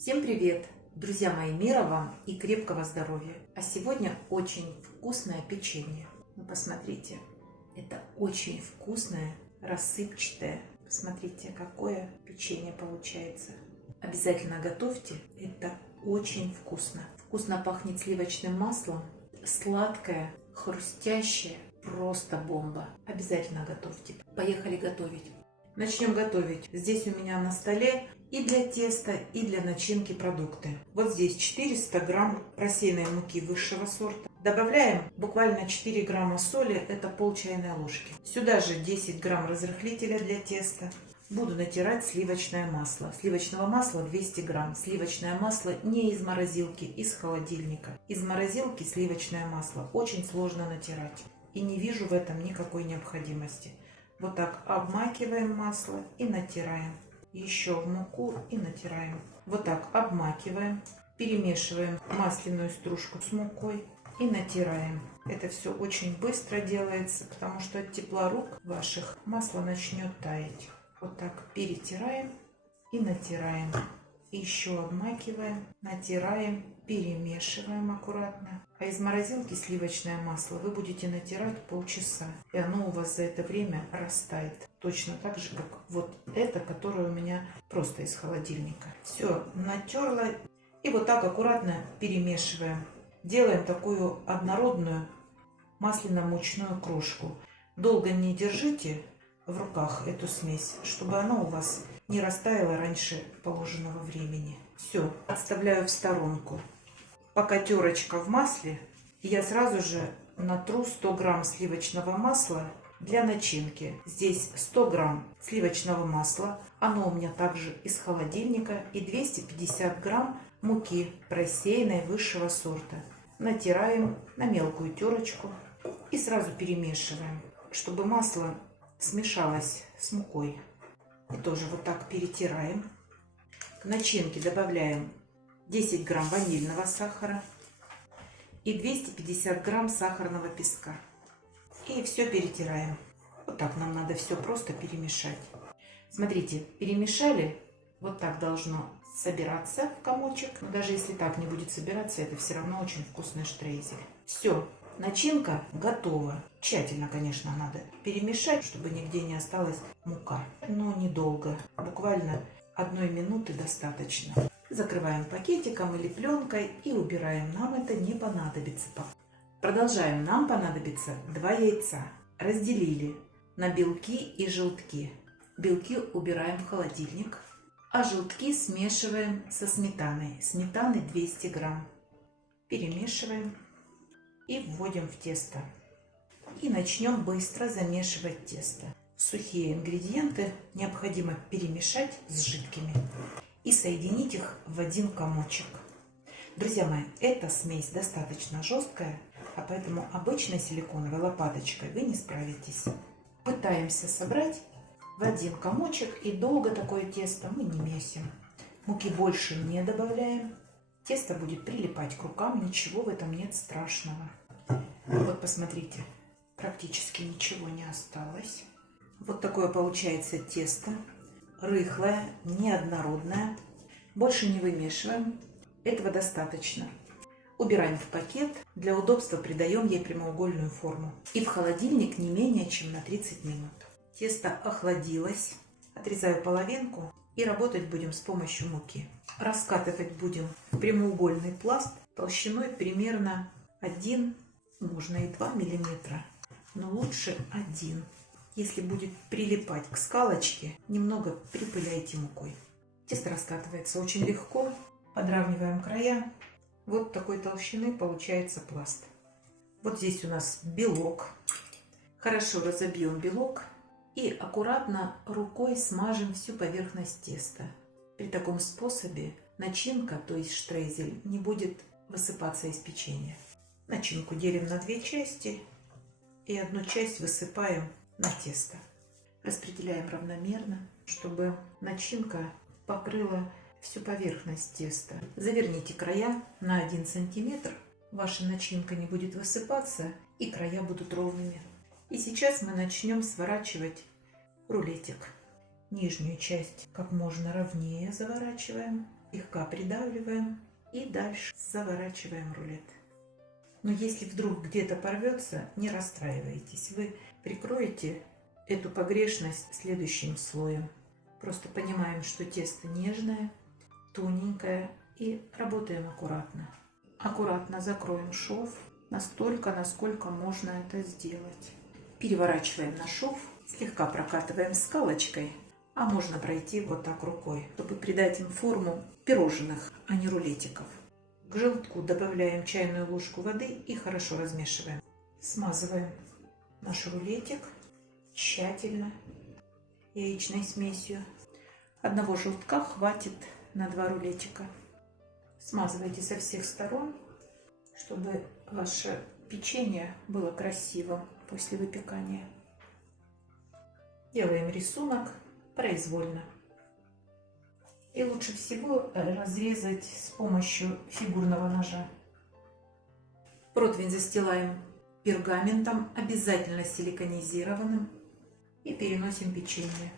Всем привет! Друзья мои, мира вам и крепкого здоровья! А сегодня очень вкусное печенье. Ну, посмотрите, это очень вкусное, рассыпчатое. Посмотрите, какое печенье получается. Обязательно готовьте, это очень вкусно. Вкусно пахнет сливочным маслом, сладкое, хрустящее, просто бомба. Обязательно готовьте. Поехали готовить. Начнем готовить. Здесь у меня на столе и для теста, и для начинки продукты. Вот здесь 400 грамм просеянной муки высшего сорта. Добавляем буквально 4 грамма соли, это пол чайной ложки. Сюда же 10 грамм разрыхлителя для теста. Буду натирать сливочное масло. Сливочного масла 200 грамм. Сливочное масло не из морозилки, из холодильника. Из морозилки сливочное масло очень сложно натирать. И не вижу в этом никакой необходимости. Вот так обмакиваем масло и натираем. Еще в муку и натираем. Вот так обмакиваем, перемешиваем масляную стружку с мукой и натираем. Это все очень быстро делается, потому что от тепла рук ваших масло начнет таять. Вот так перетираем и натираем. Еще обмакиваем, натираем, перемешиваем аккуратно. А из морозилки сливочное масло вы будете натирать полчаса. И оно у вас за это время растает. Точно так же, как вот это, которое у меня просто из холодильника. Все, натерла. И вот так аккуратно перемешиваем. Делаем такую однородную масляно-мучную крошку. Долго не держите в руках эту смесь, чтобы она у вас не растаяла раньше положенного времени. Все, отставляю в сторонку. Пока терочка в масле, я сразу же натру 100 грамм сливочного масла для начинки. Здесь 100 грамм сливочного масла, оно у меня также из холодильника, и 250 грамм муки просеянной высшего сорта. Натираем на мелкую терочку и сразу перемешиваем, чтобы масло смешалось с мукой. И тоже вот так перетираем. К начинке добавляем 10 грамм ванильного сахара и 250 грамм сахарного песка. И все перетираем. Вот так нам надо все просто перемешать. Смотрите, перемешали. Вот так должно собираться в комочек. Но даже если так не будет собираться, это все равно очень вкусный штрейзель. Все. Начинка готова. Тщательно, конечно, надо перемешать, чтобы нигде не осталась мука. Но недолго. Буквально 1 минуты достаточно. Закрываем пакетиком или пленкой и убираем. Нам это не понадобится. Продолжаем. Нам понадобится 2 яйца. Разделили на белки и желтки. Белки убираем в холодильник, а желтки смешиваем со сметаной. Сметаны 200 грамм. Перемешиваем и вводим в тесто. И начнем быстро замешивать тесто. Сухие ингредиенты необходимо перемешать с жидкими и соединить их в один комочек. Друзья мои, эта смесь достаточно жесткая, а поэтому обычной силиконовой лопаточкой вы не справитесь. Пытаемся собрать в один комочек, и долго такое тесто мы не месим. Муки больше не добавляем. Тесто будет прилипать к рукам, ничего в этом нет страшного. Вот посмотрите, практически ничего не осталось. Вот такое получается тесто. Рыхлое, неоднородное. Больше не вымешиваем. Этого достаточно. Убираем в пакет. Для удобства придаем ей прямоугольную форму. И в холодильник не менее чем на 30 минут. Тесто охладилось. Отрезаю половинку. И работать будем с помощью муки. Раскатывать будем в прямоугольный пласт толщиной примерно 1, можно и 2 миллиметра. Но лучше 1. Если будет прилипать к скалочке, немного припыляйте мукой. Тесто раскатывается очень легко. Подравниваем края. Вот такой толщины получается пласт. Вот здесь у нас белок. Хорошо разобьем белок и аккуратно рукой смажем всю поверхность теста. При таком способе начинка, то есть штрейзель, не будет высыпаться из печенья. Начинку делим на 2 части и 1 часть высыпаем на тесто. Распределяем равномерно, чтобы начинка покрыла всю поверхность теста. Заверните края на 1 сантиметр. Ваша начинка не будет высыпаться и края будут ровными. И сейчас мы начнем сворачивать рулетик. Нижнюю часть как можно ровнее заворачиваем. Слегка придавливаем и дальше заворачиваем рулет. Но если вдруг где-то порвется, не расстраивайтесь. Вы прикроете эту погрешность следующим слоем. Просто понимаем, что тесто нежное, тоненькое, и работаем аккуратно. Аккуратно закроем шов настолько, насколько можно это сделать. Переворачиваем на шов, слегка прокатываем скалочкой, а можно пройти вот так рукой, чтобы придать им форму пирожных, а не рулетиков. К желтку добавляем чайную ложку воды и хорошо размешиваем. Смазываем наш рулетик тщательно яичной смесью. Одного желтка хватит на 2 рулетика. Смазывайте со всех сторон, чтобы ваше печенье было красивым после выпекания. Делаем рисунок произвольно. И лучше всего разрезать с помощью фигурного ножа. Противень застилаем пергаментом, обязательно силиконизированным, и переносим печенье.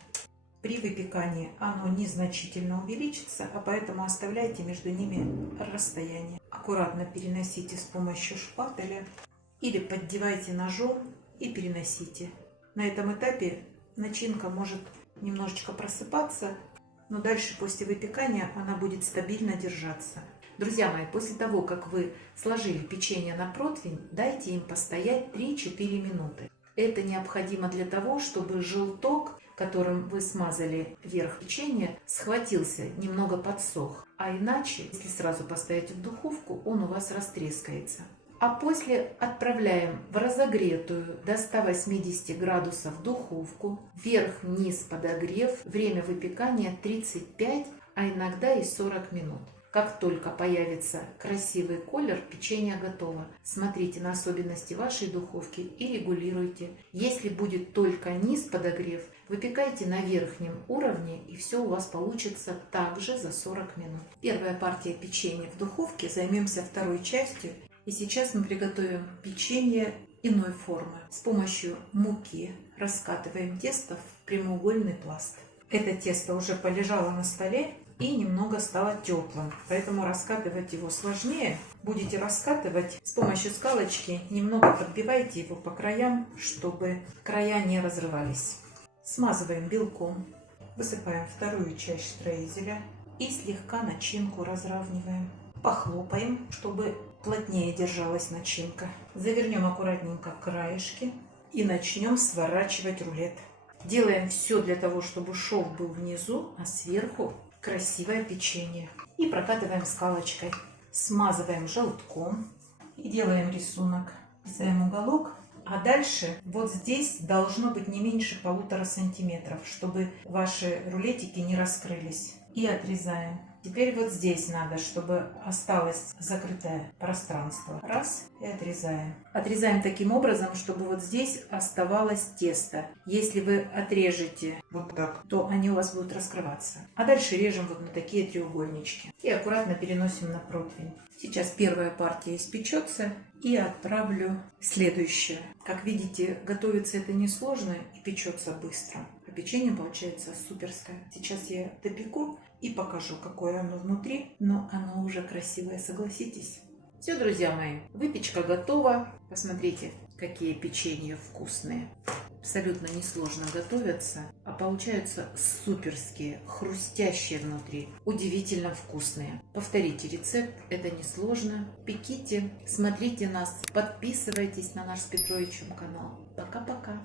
При выпекании оно незначительно увеличится, а поэтому оставляйте между ними расстояние. Аккуратно переносите с помощью шпателя или поддевайте ножом и переносите. На этом этапе начинка может немножечко просыпаться, но дальше после выпекания она будет стабильно держаться. Друзья мои, после того, как вы сложили печенье на противень, дайте им постоять 3-4 минуты. Это необходимо для того, чтобы желток, которым вы смазали верх печенья, схватился, немного подсох. А иначе, если сразу поставить в духовку, он у вас растрескается. А после отправляем в разогретую до 180 градусов духовку. Вверх-вниз подогрев. Время выпекания 35, а иногда и 40 минут. Как только появится красивый колер, печенье готово. Смотрите на особенности вашей духовки и регулируйте. Если будет только низ подогрев, выпекайте на верхнем уровне, и все у вас получится также за 40 минут. Первая партия печенья в духовке, займемся второй частью. И сейчас мы приготовим печенье иной формы. С помощью муки раскатываем тесто в прямоугольный пласт. Это тесто уже полежало на столе и немного стало теплым, поэтому раскатывать его сложнее. Будете раскатывать с помощью скалочки, немного подбивайте его по краям, чтобы края не разрывались. Смазываем белком, высыпаем вторую часть штрейзеля и слегка начинку разравниваем. Похлопаем, чтобы плотнее держалась начинка. Завернем аккуратненько краешки и начнем сворачивать рулет. Делаем все для того, чтобы шов был внизу, а сверху красивое печенье. И прокатываем скалочкой. Смазываем желтком и делаем рисунок. Писаем уголок. А дальше вот здесь должно быть не меньше 1,5 сантиметров, чтобы ваши рулетики не раскрылись. И отрезаем. Теперь вот здесь надо, чтобы осталось закрытое пространство. Раз, и отрезаем. Отрезаем таким образом, чтобы вот здесь оставалось тесто. Если вы отрежете вот так, то они у вас будут раскрываться. А дальше режем вот на такие треугольнички. И аккуратно переносим на противень. Сейчас первая партия испечется и отправлю следующую. Как видите, готовится это несложно и печется быстро. А печенье получается суперское. Сейчас я допеку и покажу, какое оно внутри, но оно уже красивое, согласитесь. Все, друзья мои, выпечка готова. Посмотрите, какие печенья вкусные. Абсолютно несложно готовятся, а получаются суперские, хрустящие внутри, удивительно вкусные. Повторите рецепт, это несложно. Пеките, смотрите нас, подписывайтесь на наш с Петровичем канал. Пока-пока.